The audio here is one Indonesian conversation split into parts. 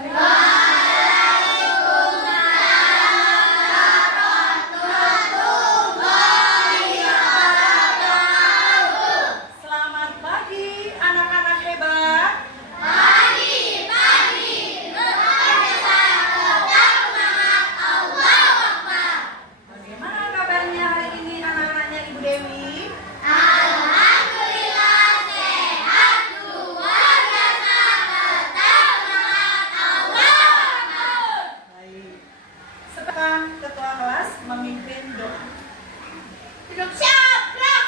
Selamat pagi, anak-anak hebat. Bagaimana kabarnya hari ini anak-anaknya Ibu Dewi? Baik. Sekarang ketua kelas memimpin doa. Duduk siap, gerak.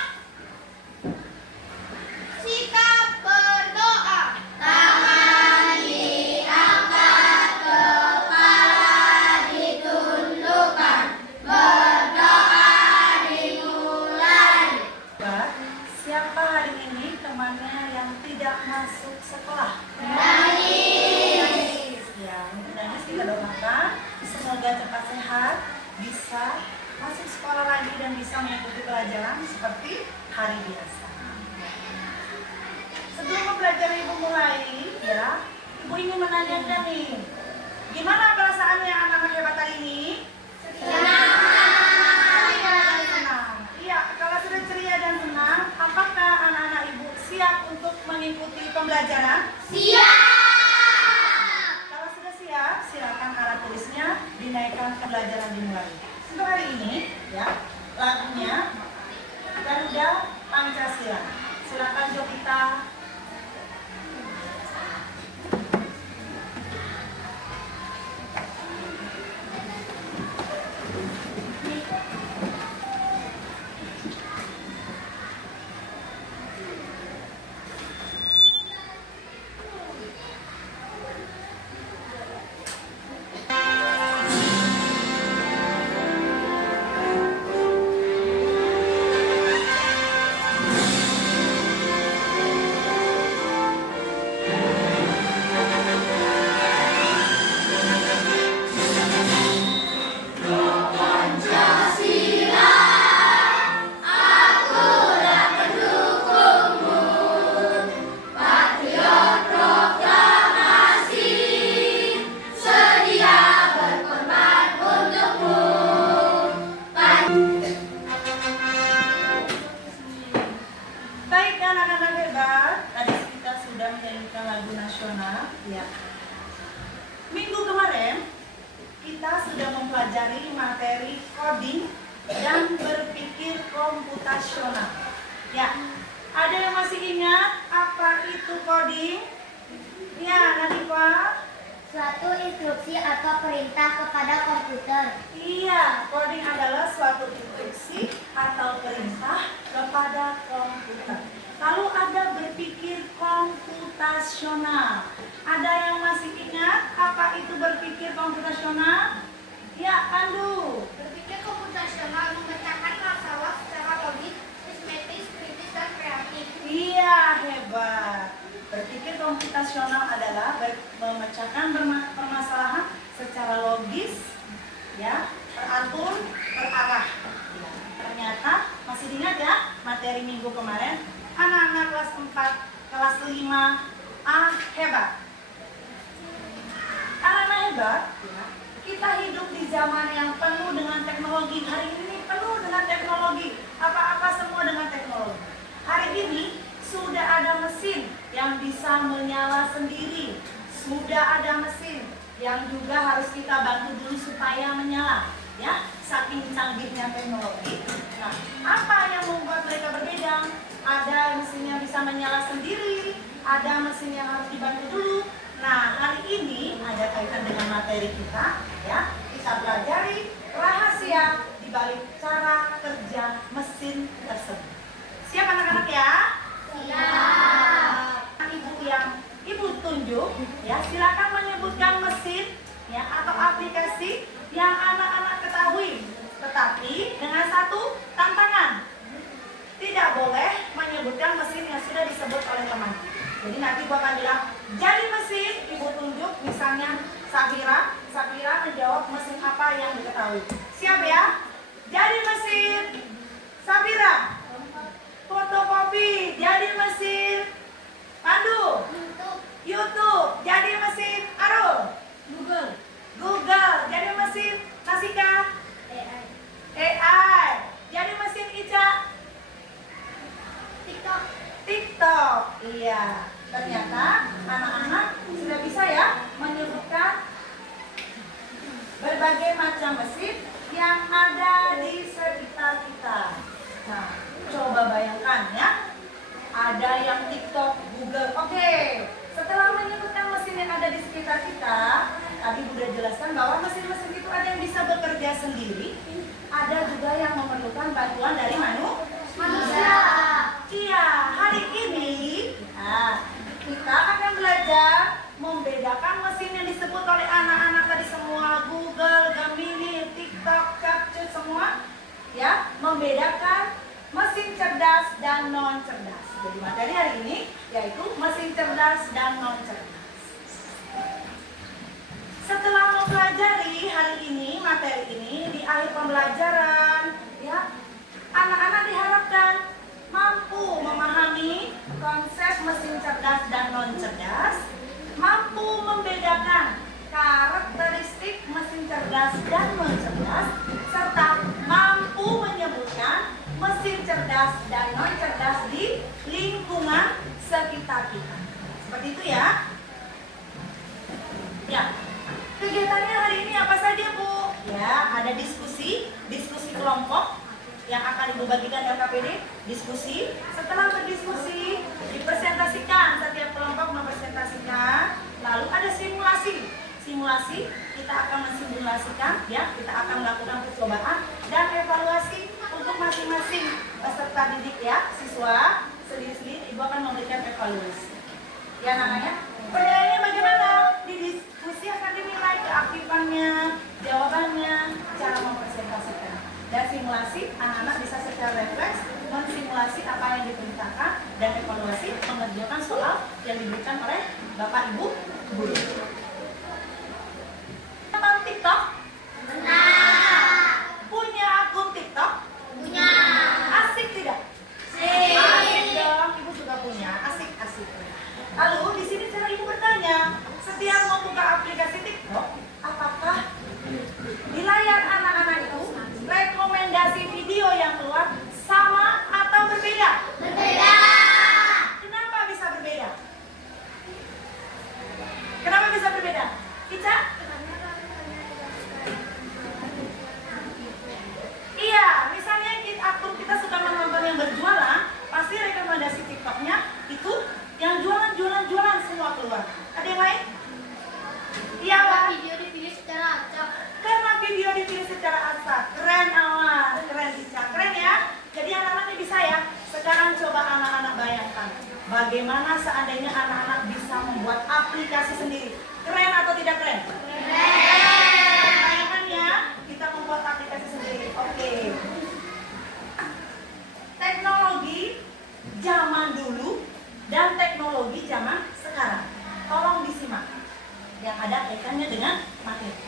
Sikap berdoa. Tangan diangkat, kepala ditundukkan. Berdoa dimulai. Mbak, siapa hari ini temannya yang tidak masuk sekolah? Ya, untuk Danis kita doakan semoga cepat sehat, bisa masuk sekolah lagi dan bisa mengikuti pelajaran seperti hari biasa. Sebelum mempelajari Ibu mulai, ya, Ibu ingin menanyakan nih, gimana perasaannya anak-anak hebat hari ini? Ceria dan senang. Iya, kalau sudah ceria dan senang, apakah anak-anak Ibu siap untuk mengikuti pembelajaran? Kalau sudah siap, silakan alat tulisnya dinaikkan ke pelajaran dimulai. Untuk hari ini, ya, lagunya Garuda Pancasila. Silakan Jovita. Baik anak-anak hebat, tadi kita sudah menyanyikan lagu nasional. Ya. Minggu kemarin kita sudah mempelajari materi coding dan berpikir komputasional. Ya, ada yang masih ingat apa itu coding? Ya, Nadifa. Suatu instruksi atau perintah kepada komputer. Iya, coding adalah suatu instruksi atau perintah kepada komputer. Lalu ada berpikir komputasional. Ada yang masih ingat apa itu berpikir komputasional? Ya, Pandu. Berpikir komputasional memecahkan masalah secara logis, sistematis, kritis, dan kreatif. Iya, hebat. Berpikir komputasional adalah memecahkan permasalahan secara logis, ya, teratur, terarah. Ya, ternyata masih diingat ya materi minggu kemarin, anak-anak kelas 4, kelas 5A hebat. Anak-anak hebat, ya, kita hidup di zaman yang penuh dengan teknologi. Hari ini penuh dengan teknologi. Apa-apa semua dengan teknologi. Hari ini sudah ada mesin yang bisa menyala sendiri. Sudah ada mesin yang juga harus kita bantu dulu supaya menyala. Ya, saking canggihnya teknologi. Nah, apa yang membuat mereka berbeda? Ada mesin yang bisa menyala sendiri, ada mesin yang harus dibantu dulu. Nah, hari ini ada kaitan dengan materi kita, ya. Kita pelajari rahasia di balik cara kerja mesin tersebut. Siap anak-anak ya? Ibu yang Ibu tunjuk, ya, silakan menyebutkan mesin, ya, atau aplikasi yang anak-anak ketahui. Tetapi dengan satu tantangan, tidak boleh menyebutkan mesin yang sudah disebut oleh teman. Jadi nanti Ibu akan bilang, jadi mesin, Ibu tunjuk, misalnya Safira menjawab mesin apa yang diketahui. Siap ya? Jadi mesin Safira. Fotokopi, jadi mesin Pandu. YouTube, jadi mesin Arul. Ya, ternyata anak-anak sudah bisa ya menyebutkan berbagai macam mesin yang ada di sekitar kita. Nah, coba bayangkan ya, ada yang TikTok, Google. Oke, setelah menyebutkan mesin yang ada di sekitar kita, tadi Bunda jelaskan bahwa mesin-mesin itu ada yang bisa bekerja sendiri, ada juga yang memerlukan bantuan dari manusia. Iya, hari ini kita akan belajar membedakan mesin yang disebut oleh anak-anak tadi semua, Google, Gemini, TikTok, Capcut semua, ya, membedakan mesin cerdas dan non cerdas. Jadi materi hari ini yaitu mesin cerdas dan non cerdas. Setelah mempelajari hari ini materi ini, di akhir pembelajaran, ya, anak-anak diharapkan mampu memahami konsep mesin cerdas dan non cerdas, mampu membedakan karakteristik mesin cerdas dan non cerdas, serta mampu menyebutkan mesin cerdas dan non cerdas di lingkungan sekitar kita. Seperti itu ya. Ya. Kegiatannya hari ini apa saja, Bu? Ya, ada diskusi kelompok yang akan Ibu bagikan LKPD, diskusi. Setelah berdiskusi, dipresentasikan, setiap kelompok mempresentasikan. Lalu ada simulasi. Simulasi, kita akan mensimulasikan, ya, kita akan melakukan percobaan dan evaluasi untuk masing-masing peserta didik ya, siswa sendiri-sendiri. Ibu akan memberikan evaluasi. Ya, namanya penilaiannya bagaimana? Di diskusi akan dinilai keaktifannya, jawabannya, cara mempresentasikan. Dan simulasi, anak-anak bisa secara refleks mensimulasi apa yang diperintahkan dan evaluasi mengerjakan soal yang diberikan oleh Bapak Ibu guru. Tentang TikTok? Benar. Punya akun TikTok? Punya. Asik tidak? Asik dong, Ibu juga punya. Asik-asik. Lalu di sini cara Ibu bertanya, setiap membuka aplikasi TikTok, apakah di layar anak-anak itu rekomendasi video yang keluar sama atau berbeda? Berbeda. Kenapa bisa berbeda? Kenapa bisa berbeda? Ica? Iya, misalnya akun kita suka menonton yang berjualan, pasti rekomendasi TikToknya itu yang jualan semua keluar. Ada yang lain? Iya, Pak. Video dipilih secara acak. Karena video dipilih secara acak. Keren, Awan. Keren, Ica. Keren ya. Jadi anak-anak ini bisa ya. Sekarang coba anak-anak bayangkan, bagaimana seandainya anak-anak bisa membuat aplikasi sendiri. Keren atau tidak keren? Keren. Bayangkan ya, kita membuat aplikasi sendiri. Oke. Teknologi zaman dulu dan teknologi zaman sekarang. Tolong disimak. Yang ada kaitannya dengan materi.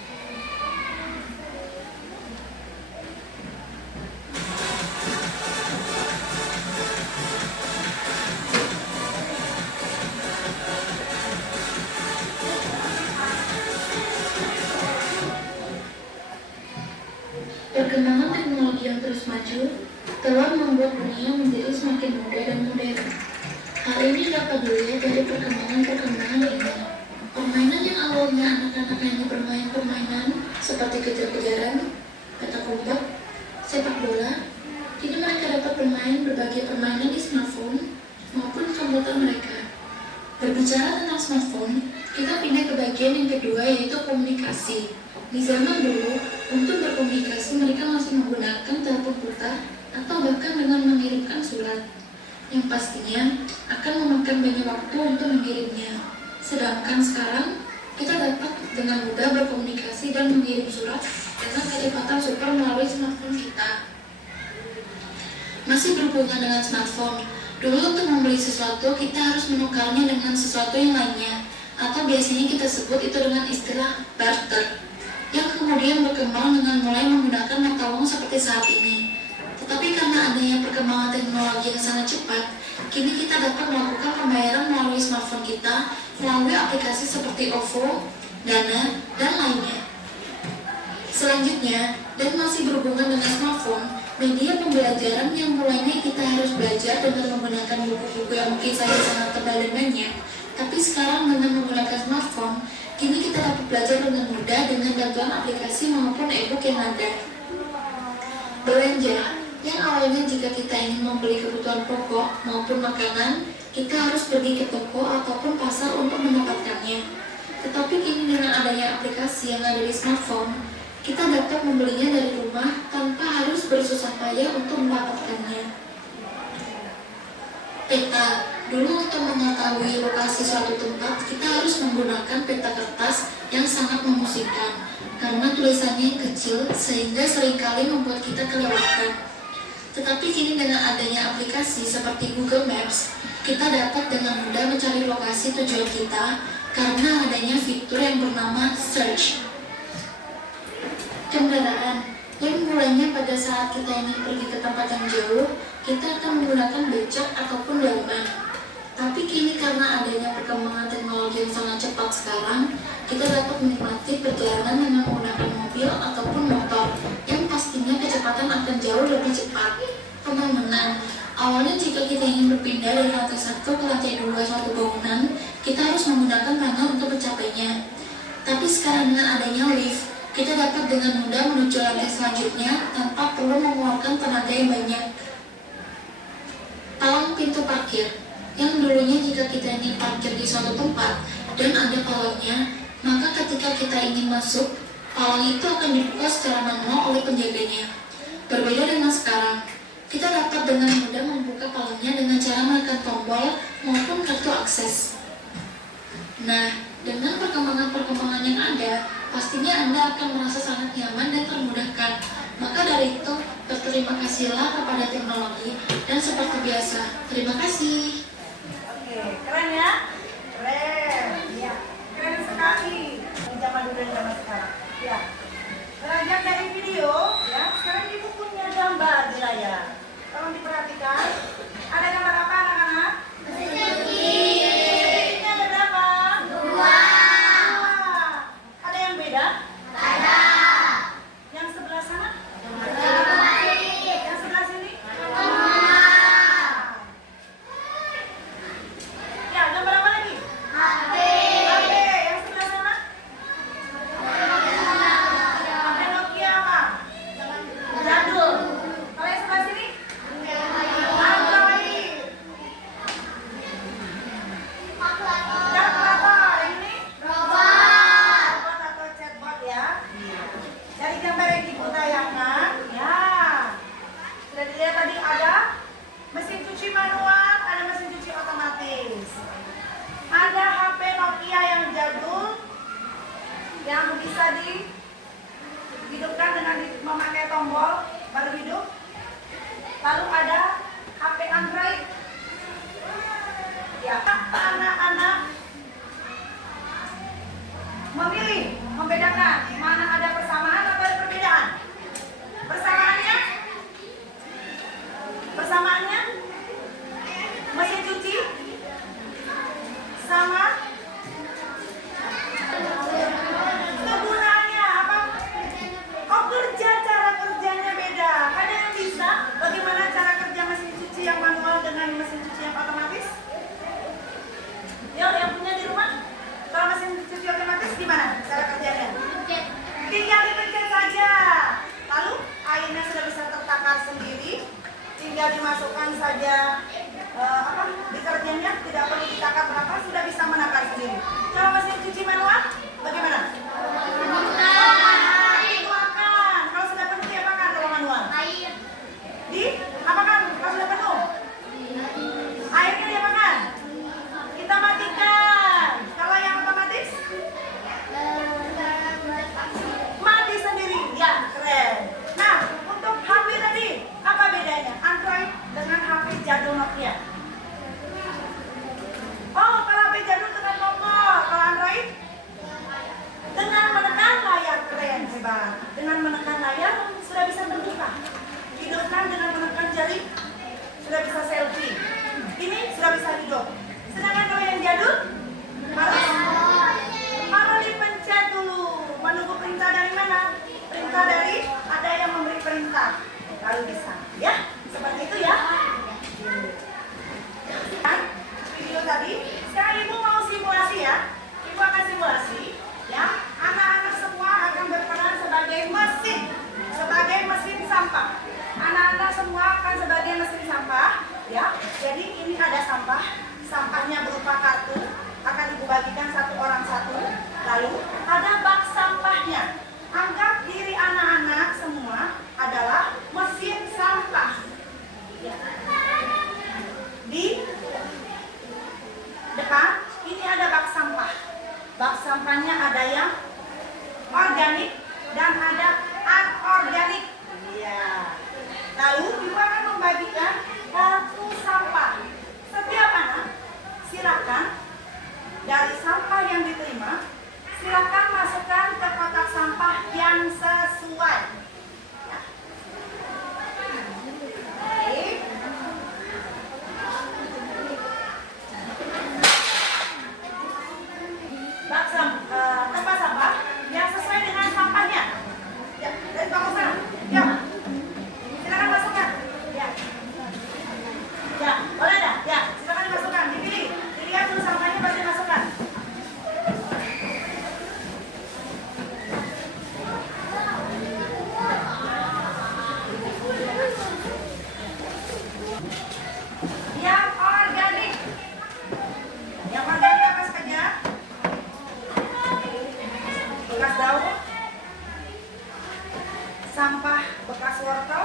Perkembangan teknologi yang terus maju telah membuat dunia menjadi semakin mudah dan modern. Hal ini dapat dilihat dari perkembangan ini. Permainan yang awalnya anak-anak hanya bermain permainan seperti kejar-kejaran, petak umpet, sepak bola, kini mereka dapat bermain berbagai permainan di smartphone maupun komputer mereka. Berbicara tentang smartphone, kita pindah ke bagian yang kedua, yaitu komunikasi. Di zaman dulu, untuk berkomunikasi mereka masih menggunakan telepon pulsa atau bahkan dengan mengirimkan surat, yang pastinya akan memakan banyak waktu untuk mengirimnya. Sedangkan sekarang, kita dapat dengan mudah berkomunikasi dan mengirim surat dengan kecepatan super melalui smartphone kita. Masih berhubungan dengan smartphone, dulu untuk membeli sesuatu kita harus menukarnya dengan sesuatu yang lainnya, atau biasanya kita sebut itu dengan istilah barter, yang kemudian berkembang dengan mulai menggunakan mata uang seperti saat ini. Tetapi karena adanya perkembangan teknologi yang sangat cepat, kini kita dapat melakukan pembayaran melalui smartphone kita melalui aplikasi seperti OVO, Dana, dan lainnya. Selanjutnya, dan masih berhubungan dengan smartphone, Media pembelajaran yang mulanya kita harus belajar dengan menggunakan buku-buku yang mungkin saja sangat tebal dan banyak, tapi sekarang dengan menggunakan smartphone, kini kita dapat belajar dengan mudah dengan bantuan aplikasi maupun e-book yang ada. Belanja, yang awalnya jika kita ingin membeli kebutuhan pokok maupun makanan, kita harus pergi ke toko ataupun pasar untuk mendapatkannya. Tetapi kini dengan adanya aplikasi yang ada di smartphone, kita dapat membelinya dari rumah tanpa harus bersusah payah untuk mendapatkannya. Peta, dulu untuk mengetahui lokasi suatu tempat, kita harus menggunakan peta kertas yang sangat memusingkan, karena tulisannya yang kecil sehingga seringkali membuat kita kelewatan. Tetapi kini dengan adanya aplikasi seperti Google Maps, kita dapat dengan mudah mencari lokasi tujuan kita karena adanya fitur yang bernama Search. Kendaraan, yang mulanya pada saat kita ingin pergi ke tempat yang jauh, kita akan menggunakan becak ataupun delman. Tapi kini karena adanya perkembangan teknologi yang sangat cepat sekarang, kita dapat menikmati perjalanan dengan menggunakan mobil ataupun motor, yang pastinya kecepatan akan jauh lebih cepat. Pengamanan, awalnya jika kita ingin berpindah dari lantai 1 ke lantai 2 suatu bangunan, kita harus menggunakan tangga untuk mencapainya. Tapi sekarang dengan adanya lift, kita dapat dengan mudah menuju lantai selanjutnya tanpa perlu mengeluarkan tenaga yang banyak. Palang pintu parkir, yang dulunya jika kita ingin parkir di suatu tempat dan ada palangnya, maka ketika kita ingin masuk, palang itu akan dibuka secara manual oleh penjaganya. Berbeda dengan sekarang, kita dapat dengan mudah membuka palangnya dengan cara menekan tombol maupun kartu akses. Nah, dengan perkembangan-perkembangan yang ada, pastinya Anda akan merasa sangat nyaman dan termudahkan. Maka dari itu, berterima kasihlah kepada teknologi dan seperti biasa, terima kasih. Oke, keren ya? Keren. Ya, keren sekali. Di zaman dulu dan zaman sekarang. Ya. Belajar dari video, ya. Sekarang ibu punya gambar di layar. Tolong diperhatikan. Ada gambar apa anak-anak? Mesinnya ada berapa? 2. Ada yang beda? Ada. Yang sebelah sana? Yang sebelah sini? Ya, gambar apa lagi? HP. Yang sebelah sana? HP Nokia apa? Jadul. Kalau yang sebelah sini? Android. Kalkulator. Yang ini? Robot atau chatbot ya. Dari gambar yang ibu tayangkan, ya. Sudah dilihat tadi ada mesin cuci manual, ada mesin cuci otomatis. Ada HP Nokia yang jadul yang bisa dihidupkan dengan memakai tombol baru hidup. Lalu ada HP Android. Ya, anak-anak memilih, membedakan mana ada persamaan atau ada perbedaan. Persamaannya mesin cuci sama kegunaannya apa? Oh, cara kerjanya beda. Ada yang bisa bagaimana cara kerja mesin cuci yang manual dengan mesin cuci yang otomatis? Yang punya di rumah? Kalau mesin cuci otomatis gimana cara kerjanya? Tinggal dipencet saja. Lalu airnya sudah bisa tertakar sendiri. Tinggal dimasukkan saja deterjennya, tidak perlu ditakar berapa, sudah bisa menakar sendiri. Kalau mesin cuci manual bagaimana? Dituangkan. Kalau sudah penuh diapakan kalau manual? Apakan kalau sudah penuh? Airnya diapakan? Kita matikan. Kalau yang otomatis? Mati sendiri. Ya, keren. Nah, untuk HP tadi, apa bedanya Android dengan HP jadul Nokia? Oh, kalau HP jadul dengan tombol, kalau Android Silakan masukkan ke kotak sampah yang sesuai. Ya. Baik. Tempat sampah yang sesuai dengan sampahnya. Ya, dari bawah sana. Ya. Silakan masukkan. Ya. Ya, boleh dah. Ya, silakan dimasukkan. Dipilih. Dilihat dulu sampahnya baru dimasukkan. Yang organik. Yang organik apa saja? Bekas daun, sampah bekas wortel,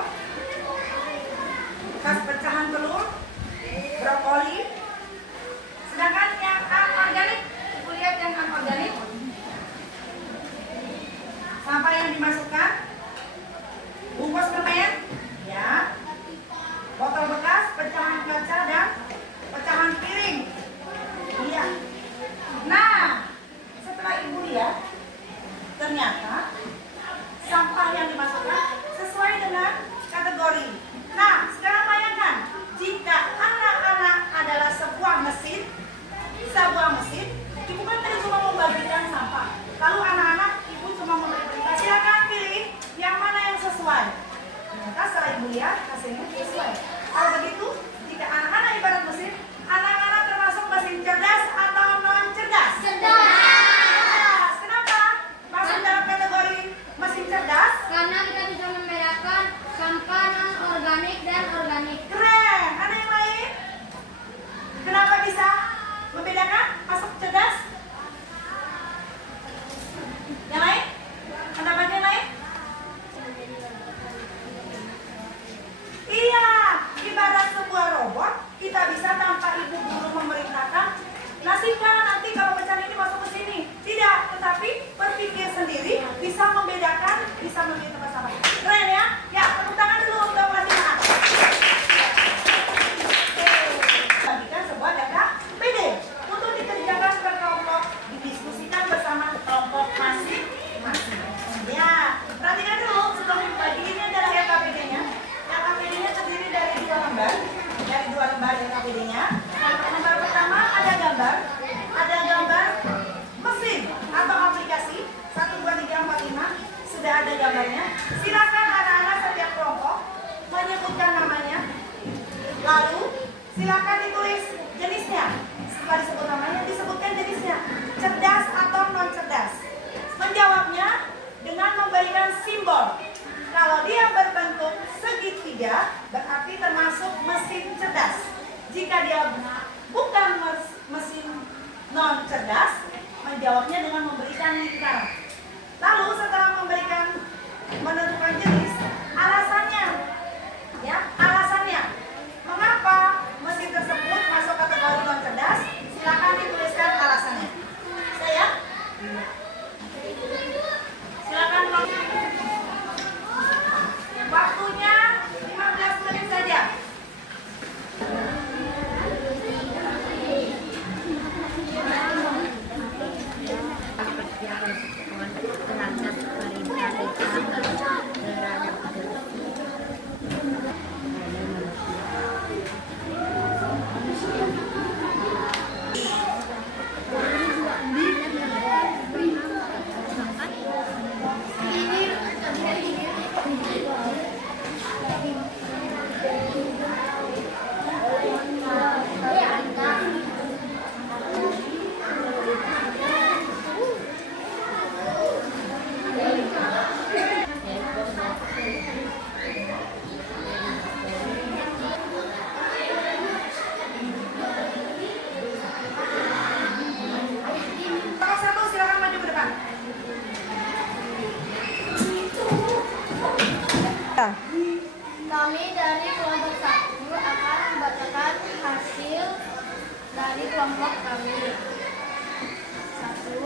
bekas pecahan telur, brokoli. Sedangkan yang anorganik, ibu lihat yang anorganik, sampah yang dimasukkan, bungkus permen, ya, botol bekas, pecahan kaca dan pecahan piring. Iya. Nah, setelah ibu lihat, ternyata sampah yang dimasukkan sesuai dengan kategori. Nah, sekarang bayangkan jika anak-anak adalah sebuah mesin, ibu kan tadi cuma membagikan sampah. Lalu anak-anak ibu cuma memberi perintah, silakan pilih yang mana yang sesuai. Ternyata setelah ibu lihat hasilnya sesuai. Kalau begitu, jika anak-anak ibarat mesin, anak-anak termasuk mesin cerdas atau non cerdas? Cerdas. Kenapa masuk dalam kategori mesin cerdas? Karena kita bisa membedakan sampah non organik dan organik. Keren. Ada yang lain? Kenapa bisa membedakan masuk cerdas? Yang lain? Pendapatnya yang lain? Iya, ibarat sebuah robot, kita bisa tanpa ibu guru memerintahkan, nasibkan nanti kalau pecahan ini masuk ke sini. Tidak, tetapi berpikir sendiri, bisa membedakan, bisa memilih tempat sampah. Keren ya? Ya, tepuk tangan dulu untuk pelatihan. Bagikan sebuah data PD untuk dikerjakan berkelompok, didiskusikan bersama kelompok masing-masing. Ya, perhatikan dulu sebelum dibagi, ini adalah LKPD-nya. LKPD-nya terdiri dari dua lembar LKPD-nya. Lembar pertama ada gambar mesin atau aplikasi 1, 2, 3, 4, 5. Sudah ada gambarnya. Silakan anak-anak setiap kelompok menyebutkan namanya. Lalu silakan ditulis jenisnya. Setelah disebut namanya, disebutkan jenisnya. Cerdas atau non cerdas. Menjawabnya dengan memberikan simbol. Kalau dia berbentuk segitiga, berarti termasuk mesin cerdas. Jika dia bukan mesin non cerdas, menjawabnya dengan memberikan lingkaran. Lalu setelah menentukan jenis, alasannya, ya, alasannya, mengapa mesin tersebut masuk kategori non cerdas? Silakan dituliskan alasannya. Saya, silakan. Waktunya 15 menit saja. Kami dari kelompok 1 akan membacakan hasil dari kelompok kami. 1.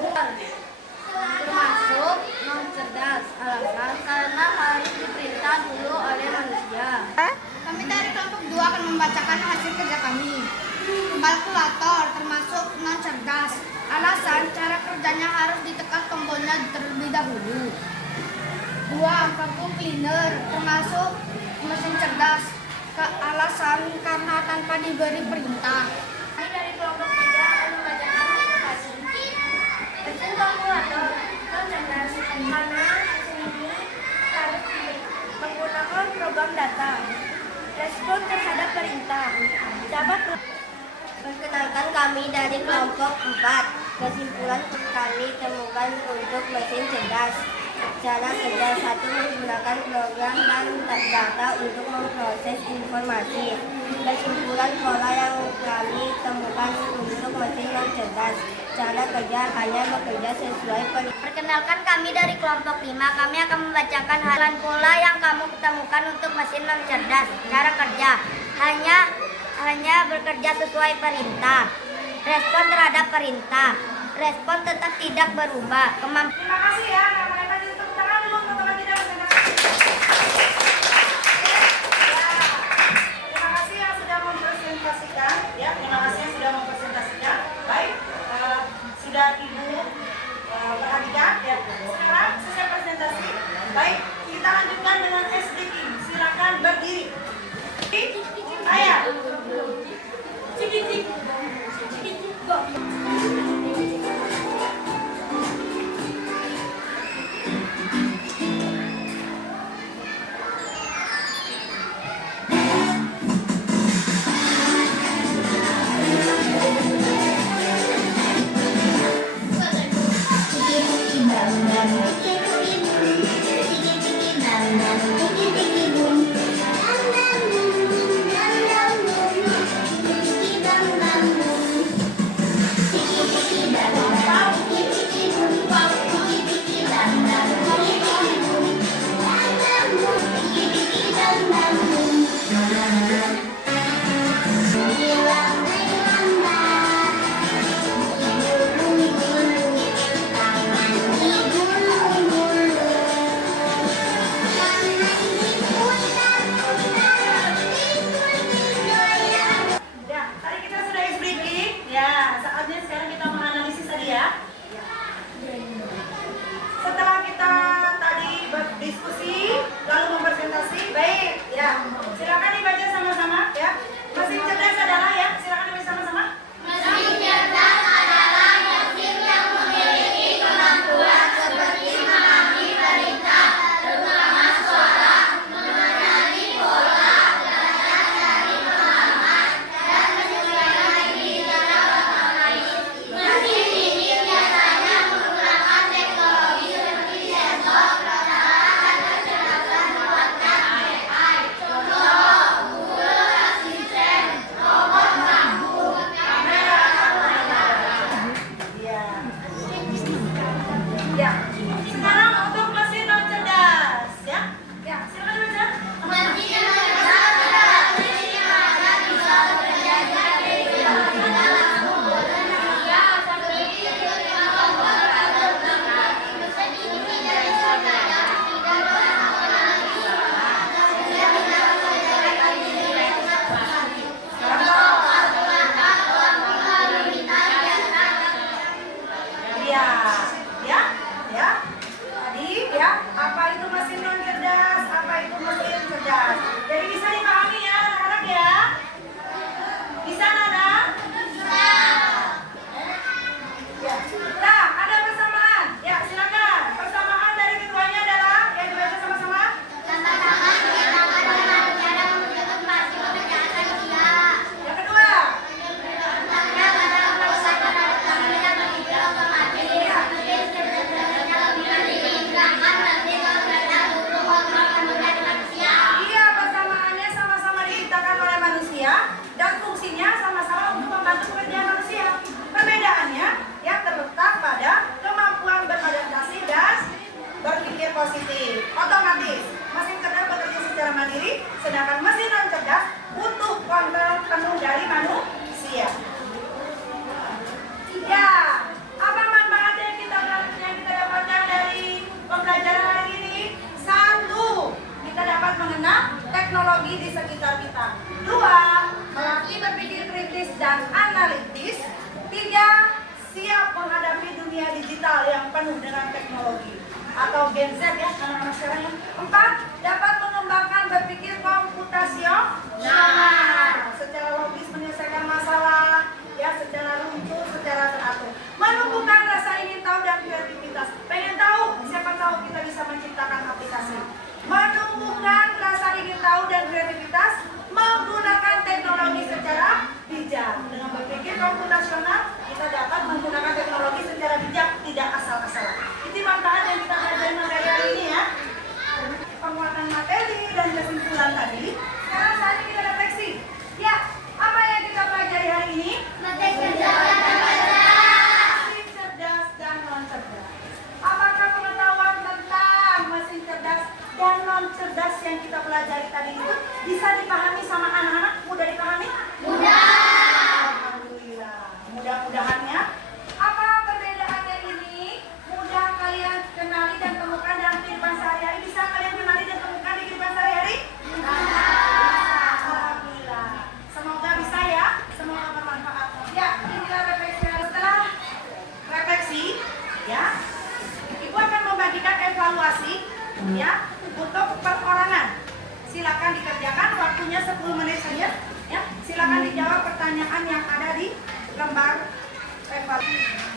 Termasuk non cerdas. Alasan karena harus diperintah dulu oleh manusia. Kami dari kelompok 2 akan membacakan hasil kerja kami. Kalkulator termasuk non cerdas. Alasan cara kerjanya harus ditekan terlebih dahulu. 2. Vacuum cleaner termasuk mesin cerdas. Alasan karena tanpa diberi perintah. Kami dari kelompok 3 akan membacakan inovasi. Mesin kalkulator cerdas karena mesin ini harus menggunakan program data. Respon terhadap perintah. Dapat perkenalkan kami dari kelompok 4. Kesimpulan kami temukan untuk mesin cerdas. Cara kerja 1. Menggunakan program dan data untuk memproses informasi. Kesimpulan pola yang kami temukan untuk mesin yang cerdas. Cara kerja hanya bekerja sesuai Perkenalkan kami dari kelompok 5. Kami akan membacakan halaman pola yang kamu temukan untuk mesin yang cerdas. Cara kerja hanya bekerja sesuai perintah. Respon terhadap perintah. Respon tetap tidak berubah. Terima kasih ya. Mereka jadi tepuk tangan dulu untuk teman kita. Terima kasih yang sudah mempresentasikan. Ya, terima kasih yang sudah mempresentasikan. Baik, sudah Ibu perhatikan. Ya, sekarang selesai presentasi. Baik, kita lanjutkan dengan SDK. Silakan berdiri. Ayo. Cik, go. sedangkan mesin non cerdas butuh kontrol penuh dari manusia. Ya, apa manfaat yang kita dapatkan dari pembelajaran hari ini? 1. Kita dapat mengenal teknologi di sekitar kita. 2. Melatih berpikir kritis dan analitis. 3. Siap menghadapi dunia digital digital yang penuh dengan teknologi atau Gen Z ya anak-anak sekarang yang. 4, dapat mengembangkan berpikir komputasional secara logis menyelesaikan masalah ya secara runtuh, secara teratur. Menumbuhkan rasa ingin tahu dan kreativitas. Pengen tahu? Siapa tahu kita bisa menciptakan aplikasi. Menumbuhkan rasa ingin tahu dan kreativitas menggunakan teknologi secara bijak. Dengan berpikir komputasional, kita dapat menggunakan teknologi secara bijak, tidak asal-asalan. Itu manfaat yang kita pelajari materi hari ini ya. Penguatan materi dan kesimpulan tadi. Sekarang saatnya kita refleksi. Ya, apa yang kita pelajari hari ini? Mesin cerdas dan non cerdas. Apakah pengetahuan tentang mesin cerdas dan non cerdas yang kita pelajari tadi itu bisa dipahami sama anak-anak? Mudah dipahami? Mudah. Alhamdulillah. Mudah-mudahannya. Apa perbedaannya ini? Mudah kalian kenali dan temukan dalam kehidupan sehari-hari. Bisa kalian kenali dan temukan di kehidupan sehari-hari? Bisa. Alhamdulillah. Semoga bisa ya. Semoga bermanfaat. Ya, inilah refleksi. Setelah refleksi, ya, Ibu akan membagikan evaluasi, ya, untuk perorangan. Silakan dikerjakan, waktunya 10 menit saja. Ya, silakan dijawab pertanyaan yang ada di lembar evaluasi.